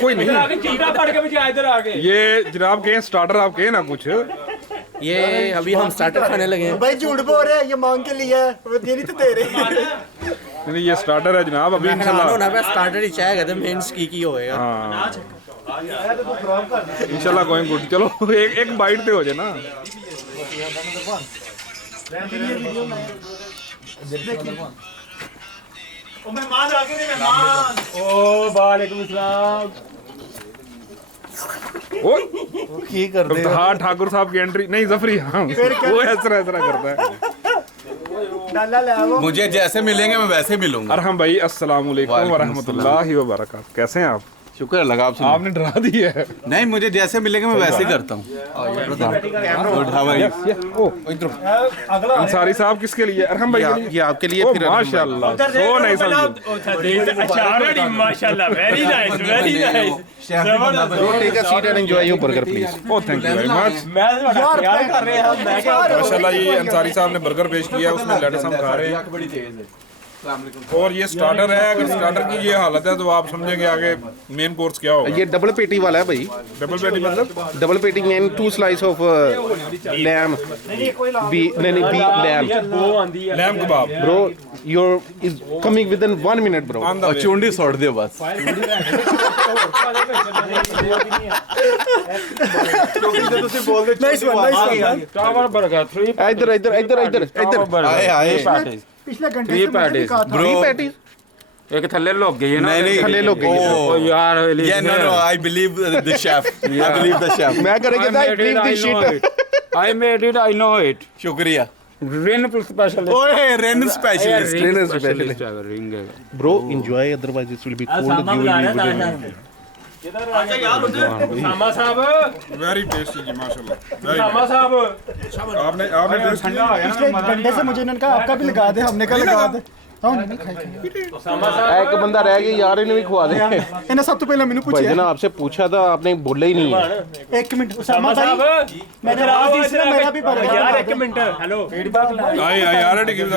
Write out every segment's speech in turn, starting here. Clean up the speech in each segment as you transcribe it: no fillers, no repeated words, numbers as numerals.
कोई नहीं, ये जनाब के स्टार्टर आप कहे ना कुछ। ये अभी हम स्टार्टर खाने लगे हैं भाई, झूठ बोल रहे हैं, ये मांग के लिए है, वो ये नहीं तो दे रहे। नहीं ये स्टार्टर है जनाब, अभी इंशाल्लाह स्टार्टर ही चाहेगा तो मेंस की होएगा। हाँ इंशाल्लाह गोइंग गुड। चलो एक बाइट पे हो जाए ना। हाँ ठाकुर साहब की एंट्री नहीं जफरी, हाँ वो ऐसा करता है। मुझे जैसे मिलेंगे मैं वैसे मिलूंगा। अरहम भाई अस्सलाम वालेकुम व रहमतुल्लाहि व बरकातहू। कैसे हैं आप? शुक्र अल्लाह का। आपने डरा दी है। नहीं, मुझे जैसे मिलेंगे मैं वैसे करता हूँ। अंसारी साहब किसके लिए? अरहम भाई ये आपके लिए। माशाल्लाह सो नाइस। माशाल्लाह very nice very nice. Take a seat and enjoy your burger please. Oh thank you very much. माशाल्लाह ये अंसारी साहब ने बर्गर पेश किया, उसमें लेट्स हम खा रहे हैं। और ये स्टार्टर है, अगर स्टार्टर की ये हालत है तो आप समझेंगे आगे मेन कोर्स क्या होगा। ये डबल पेटी वाला है भाई। डबल पेटी मतलब? डबल पेटी में 2 स्लाइस ऑफ लैम बी लैम कबाब। Bro your is coming within 1 minute bro. और चुंडी छोड़ दियो बस। इधर इधर इधर इधर इधर आए पिछले घंटे से मैंने कहा था। ब्रो पैटीज एक थल्ले लोग गई है ना। नहीं थल्ले लोग गई। ओ यार no I believe the chef. I believe the chef. मैं करेगा I believe the shit. I made it, I know it. शुक्रिया। Rain specialist. ओए rain specialist. Ring bro enjoy otherwise it will be cold. You will be सामा साहब very tasty जी माशाल्लाह। सामा साहब आपने test ठंडा हो गया पिछले घंटे से मुझे इन्होंने कहा आपका भी लगा दे, हमने कहा लगा दे। एक बंदा रह गया यार, इन्हें भी खवा दे। इन्हें सब तो पहले मैंने भाई पूछा ना आपसे पूछा था, आपने बोला ही नहीं है। 1 मिनट उसामा भाई, मैंने रात दी इसने मेरा भी बर्गर। यार 1 minute hello I already give the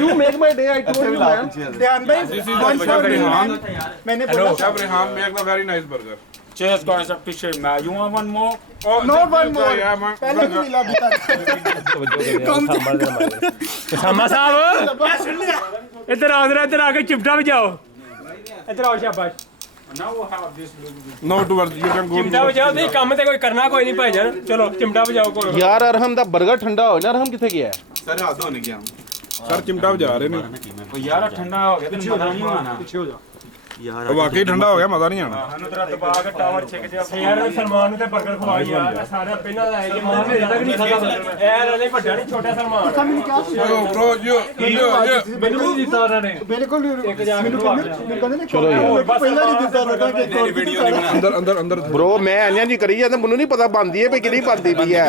you make my day. I told you man. ध्यान भाई, वन फॉर रेहान। मैंने बोला chef Rehan make the very nice burger. Cheers guys, appreciate man. You want one more? No one more. पहले भी मिला अभी तक। सामा साहब इधर आओ, इधर आके चिमटा बजाओ। इधर आओ शाबाश। No to you can go. चिमटा बजाओ, नहीं काम ते कोई करना कोई नहीं भाईजान। चलो चिमटा बजाओ को यार अरहम दा बर्गर ठंडा हो ना। अरहम किथे गया है? सर हाथ धोने गया सर, चिमटा बजा रहे नहीं यार ठंडा हो गया तो मजा नहीं आना। पीछे हो जाओ यार, वाकई ठंडा हो गया, मजा नहीं आना। यार सलमान ने बर्गर खवाई यार सारे पहला लाए कि मां मेरे तक नहीं खाता यार। अरे ਵੱਡਾ ਨਹੀਂ ਛੋਟਾ ਸਲਮਾਨ। ब्रो यू ਮੈਨੂੰ ਨਹੀਂ ਦਿੱਤਾ ਉਹਨਾਂ ਨੇ। बिल्कुल ਇੱਕ ਜਾ ਕੇ चलो यार, पहला नहीं देता था कि अंदर अंदर अंदर ब्रो मैं अन्या जी करी जाता, ਮੈਨੂੰ ਨਹੀਂ ਪਤਾ ਬੰਦੀ ਹੈ ਵੀ ਕਿ ਨਹੀਂ ਬੰਦੀ ਵੀ ਹੈ।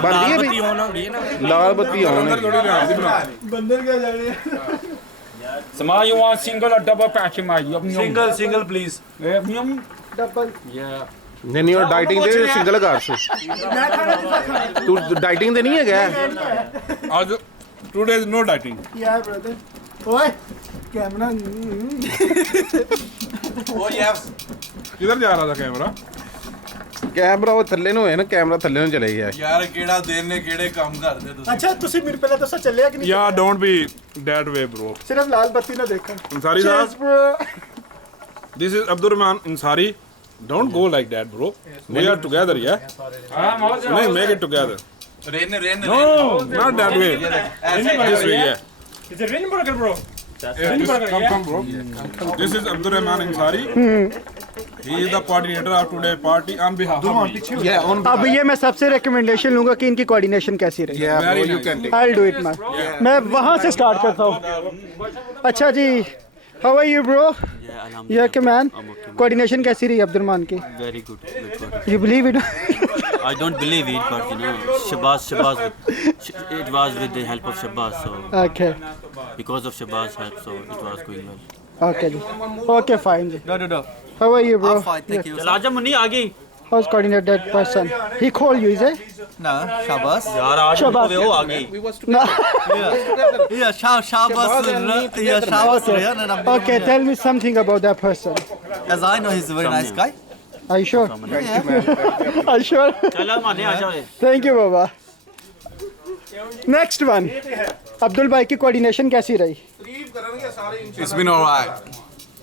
ਬੰਦੀ ਹੈ ਵੀ ਲਾਲ ਬੱਤੀ ਆਉਣ। अंदर थोड़ी रहन दी बना। बंदर क्या जाने। Sama, you want single or double packing my? Single please. Double. Yeah. ਨਹੀਂ ਨਹੀਂ ਉਹ ਡਾਈਟਿੰਗ ਦੇ ਸਿੰਗਲ ਕਰ ਸੀ। ਤੂੰ ਡਾਈਟਿੰਗ ਤੇ ਨਹੀਂ ਹੈਗਾ। आज टुडे इज नो डाइटिंग। यार ब्रदर, ओए कैमरा। Oh yes. किधर जा रहा था कैमरा? ਕੈਮਰਾ ਉਹ ਥੱਲੇ ਨੂੰ ਹੋਇਆ ਨਾ, ਕੈਮਰਾ ਥੱਲੇ ਨੂੰ ਚਲੇ ਗਿਆ। ਯਾਰ ਕਿਹੜਾ ਦਿਨ ਨੇ ਕਿਹੜੇ ਕੰਮ ਕਰਦੇ ਤੁਸੀਂ। अच्छा तुसी मेरे पहले दसो चले कि नहीं? या don't be that way bro. सिर्फ लाल बत्ती ना देखा। अंसारी Cheers, साहब, bro. This is Abdurrahman Ansari. Don't go like that bro, we are together या नहीं, make it together. Rain no not that way, this way या It's a rain burger, bro. come bro, this is Abdurrahman Ansari. He is the coordinator of today party on behalf of me. अब ये मैं सबसे recommendation लूंगा कि इनकी coordination कैसी रही। Very nice. I'll do it man. मैं वहाँ से स्टार्ट करता हूँ। अच्छा जी, how are you bro? You okay man? Coordination कैसी रही अब्दुर्रहमान की? Very good. You believe it? I don't believe it, but you know, Shabazz, it was with the help of Shabazz, so Okay. because of Shabazz help, so it was going well. Okay ji. Okay fine ji. No. How are you bro? Fine, thank you. चल आजा मुन्नी आ गई। How's coordinate that person? He called you, is it? No, Shabbos. यार आज Shabbos. वो आ गई No. Yeah, Shabbos. Yeah, Shabbos. Yeah, and I'm Okay, tell me something about that person. as I know, he's a very nice guy. Are you sure? Yeah. Are you sure? चलो माने आ जाओ Thank you, Baba. Next one. Abdul भाई की coordination कैसी रही? It's been alright.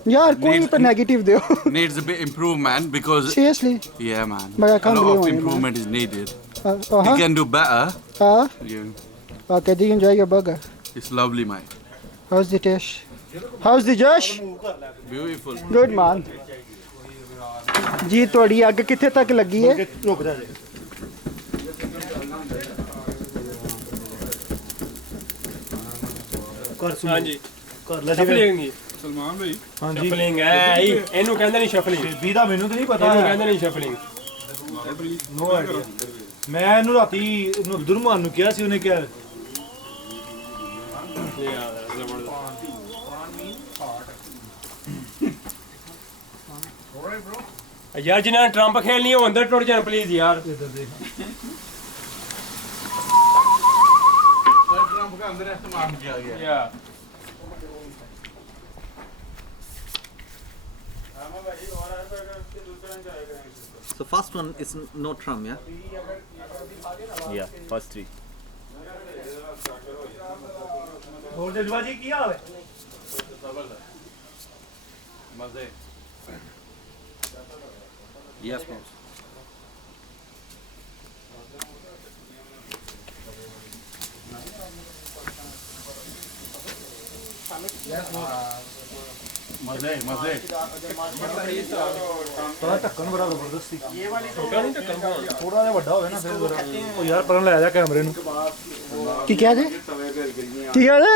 यार कोई तो नेगेटिव दो. Needs a bit improvement because Seriously? yeah, man. But I A can't lot believe of on you, improvement is needed. Uh-huh. You can do better. Yeah. Okay, do you enjoy your burger? It's lovely, mate. How's the taste? How's the Josh? Beautiful. Good man. जी ਤੁਹਾਡੀ ਅੱਗ ਕਿੱਥੇ ਤੱਕ ਲੱਗੀ ਹੈ? ਹਾਂਜੀ shuffling Salman ਭਾਈ shuffling ਹੈ ਇਹਨੂੰ ਕਹਿੰਦੇ ਨਹੀਂ ਸ਼ਫਲਿੰਗ ਵੀ ਦਾ ਮੈਨੂੰ ਤਾਂ ਨਹੀਂ ਪਤਾ ਇਹਨੂੰ ਕਹਿੰਦੇ ਨਹੀਂ ਸ਼ਫਲਿੰਗ ਨੋ ਆਈਡੀਆ ਮੈਂ ਇਹਨੂੰ ਰਾਤੀ ਇਹਨੂੰ ਦੁਰਮਾਨ ਨੂੰ ਕਿਹਾ ਸੀ ਉਹਨੇ ਕਿਹਾ ਯਾਰ ਜਿਨ੍ਹਾਂ ਨੇ ਟਰੰਪ ਖੇਲਣੀ ਉਹ ਅੰਦਰ ਟੁੱਟ ਜਾਣ ਪਲੀਜ਼ ਯਾਰ ट्रम्प का अंदर इस्तेमाल किया गया ਯਾ So first one is no Trump, yeah. Yeah, first three. ਹੋਰ ਜਜ਼ਬਾ ਜੀ ਕੀ ਹਾਲ ਹੈ मजे यस बॉस मजे मजे ਥੋੜਾ ਢੱਕਣ ਬੜਾ ਜ਼ਬਰਦਸਤ ਸੀ ਥੋੜਾ ਜਿਹਾ ਵੱਡਾ ਹੋਵੇ ਨਾ ਫਿਰ ਜ਼ਰਾ ਉਹ ਯਾਰ ਪਰਾਂ ਲੈ ਜਾ ਕੈਮਰੇ ਨੂੰ ਕੀ ਕਿਹਾ ਜੀ? ਕੀ ਕਿਹਾ ਜੀ?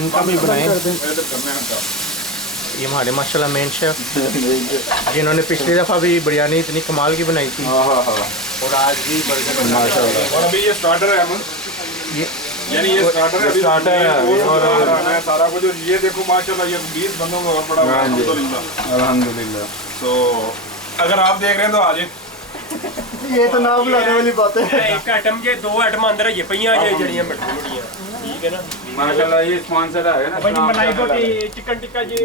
इनका भी बनाए ये हमारे माशाल्लाह मेन शेफ जिन्होंने पिछली दफ़ा भी बिरयानी इतनी कमाल की बनाई थी और आज भी माशाल्लाह। और अभी ये स्टार्टर है अमन, यानी ये स्टार्टर है, स्टार्टर है और सारा कुछ। ये देखो माशाल्लाह ये 20 बंदों का और बड़ा अल्हम्दुलिल्लाह। तो अगर आप देख रहे हैं तो आ जाए। ये तो ना बुलाने वाली बात है। ਇੱਕ ਆਈਟਮ ਜੇ ਦੋ ਆਈਟਮਾਂ ਅੰਦਰ ਇਹ ਪਈਆਂ ਜੇ ਜਿਹੜੀਆਂ ਮੱਠੀਆਂ ਮੱਠੀਆਂ ਠੀਕ ਹੈ ਨਾ माशाल्लाह ये स्पॉन्सर है ना ਮਲਾਈ ਰੋਟੀ ਚਿਕਨ ਟਿੱਕਾ ਜੀ